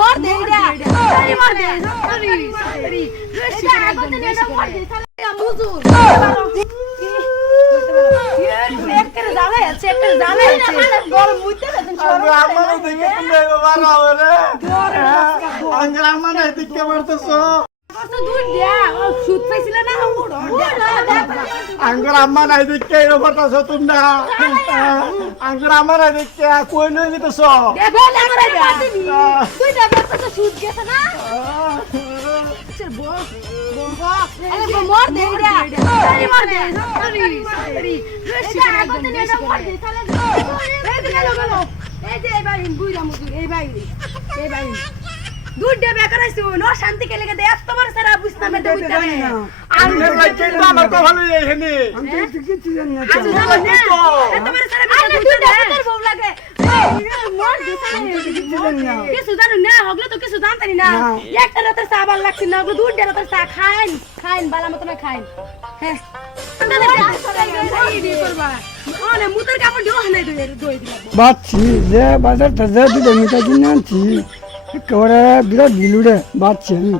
মর দে এটা মর দে সরি এটা আগতে এটা মর দে সালা মুজুর একটা জানা আছে গরম মুইতে দেন আমারও দেখে তুমি বাবা রে আঙ্গরা মানে দিকে মারতেছো কত দূর দিয়া সুদ পাইছিল না উড় আঙ্গরা আম্মা নাই দিকে এর মারতেছো তোমরা আঙ্গরা আম্মা নাই দিকে কই লই দিতেছো দেখো না করে দিবি তুই না কত সুদ গেছে না চল বো আরে মর দে এটা মর দে সরি এটা আগতে এটা মর দে সালা এই দিকে গেল এই যে এই ভাই বুইরা মুজুর এই ভাই দুধ দে বেকার আইছো ন শান্তি কে লেগে দে এত বড় সারা বুঝনা মে দে বুঝতে না আমি লাইকে তো আমার তো ভালো এইখানে আমি তো কিছু জানি না এত বড় সারা বুঝতে দুধ দে তোর বউ লাগে মর দে সালা কিছু জানো না হগলো তো কিছু জানতানি না একটা রাতে সাবান লাগছে না ওগুলো দুধ দে রাতে চা খাইন বালা মত না খাইন হ্যাঁ মুতের কাপড় দিও নাই দই দিলা বাচ্চি যে বাজার তাজা দিলে মিটা কিনে আনছি একেবারে বিরাট বিলুড়ে বাচ্চি আমি